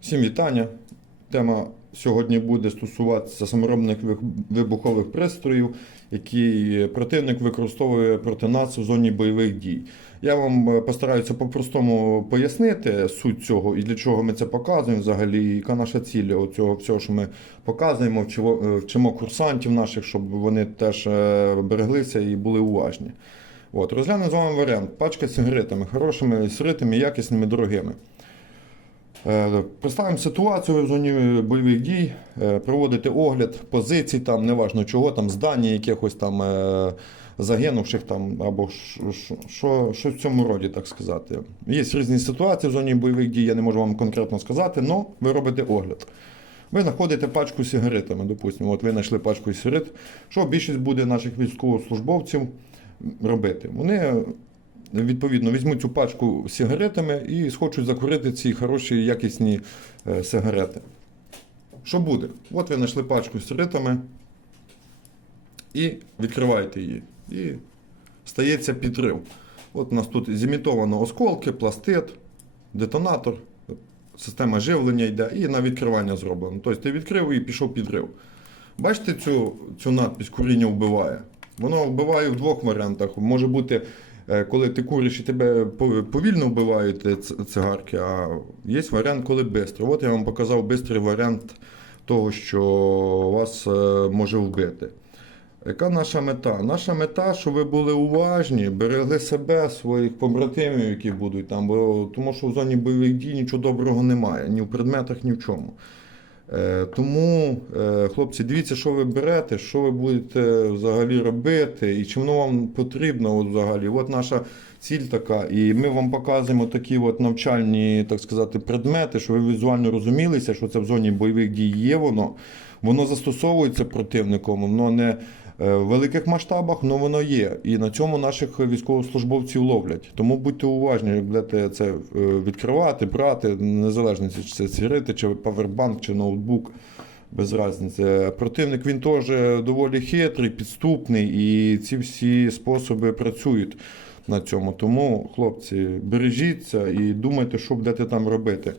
Всім вітання. Тема сьогодні буде стосуватися саморобних вибухових пристроїв, які противник використовує проти нас в зоні бойових дій. Я вам е, постараюся по-простому пояснити суть цього і для чого ми це показуємо взагалі, яка наша ціль цього всього, що ми показуємо, вчимо, е, вчимо курсантів наших, щоб вони теж е, береглися і були уважні. От, розглянемо з вами варіант. Пачка з сигаретами, хорошими сигаретами, якісними, дорогими. Е, Представимо ситуацію в зоні бойових дій, е, проводити огляд позицій, там, неважно чого, там, здання якихось там е, загинувших там, або що, що, в цьому роді, так сказати. Є різні ситуації в зоні бойових дій, я не можу вам конкретно сказати, але ви робите огляд. Ви знаходите пачку сигаретами, допустимо, от ви знайшли пачку сигарет. Що більшість буде наших військовослужбовців робити? Вони відповідно візьмуть цю пачку з сигаретами і схочуть закурити ці хороші якісні е, сигарети. Що буде? От ви знайшли пачку з сигаретами і відкриваєте її. І стається підрив. От у нас тут зімітовано осколки, пластит, детонатор, система живлення йде, і на відкривання зроблено. Тобто ти відкрив і пішов підрив. Бачите цю, цю надпись куріння вбиває? Воно вбиває в двох варіантах. Може бути, коли ти куриш і тебе повільно вбивають е, цигарки, а є варіант, коли швидко. От я вам показав швидкий варіант того, що вас е, може вбити. Яка наша мета? Наша мета, щоб ви були уважні, берегли себе, своїх побратимів, які будуть там, бо тому що в зоні бойових дій нічого доброго немає, ні в предметах, ні в чому. Е, тому, е, хлопці, дивіться, що ви берете, що ви будете взагалі робити, і воно вам потрібно от взагалі. От наша ціль така. І ми вам показуємо такі от навчальні, так сказати, предмети, що ви візуально розумілися, що це в зоні бойових дій є воно. Воно застосовується противником, воно не в великих масштабах, але воно є. І на цьому наших військовослужбовців ловлять. Тому будьте уважні, як будете це е, відкривати, брати, незалежно чи це сигарети, чи павербанк, чи ноутбук. Без різниці. Противник він теж доволі хитрий, підступний, і ці всі способи працюють на цьому. Тому, хлопці, бережіться і думайте, що будете там робити.